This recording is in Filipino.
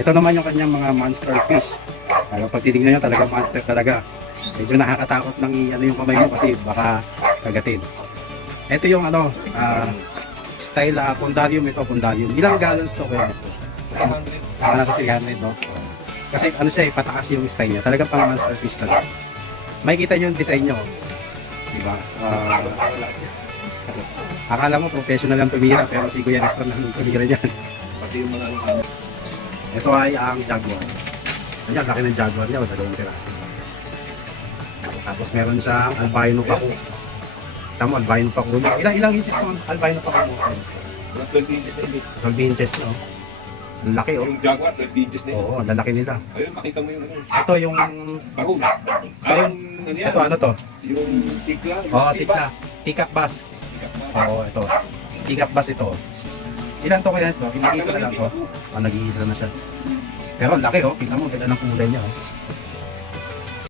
Ito naman yung kanyang mga monster fish. Uh, pag titignan nyo talaga monster talaga. Medyo nakakatakot ng ano yung kamay mo kasi baka kagatin. Ito yung ano, ah, style uh, Pondarium ito, Pondarium. Ilang gallons to kaya? Baka nasa 300, no? Kasi ano siya, eh, pataas yung style niya. Talagang pang monster fish talaga. Makikita nyo yung design nyo. Diba? Ah, akala mo professional ang tumira, pero si Kuya Nestor na tumira niyan. Pati yung mga Ito ay ang Jaguar. Ayan, laki ng Jaguar niya, dalawang piraso. Tapos meron siyang albino pa Tama, albino pa Ilang, ilang inches mo albino pa mga 12 inches na yun. 12 inches, no? Ang laki, oh. Yung Jaguar, 12 inches na yun. Oo, ang lalaki nila. Ayun, makita mo yung ano. Ito yung, Bago. Ayun, ano yan? ito ano to? Yung yung Oo, tibas. sikla. Pickup bus. Oo, ito. Pickup bus ito. Ilan to kaya ito? Inag-isa na lang to. Ah, nag-iisa na siya. Pero ang laki, oh. Tingnan mo, ganda ng kulay niya, oh.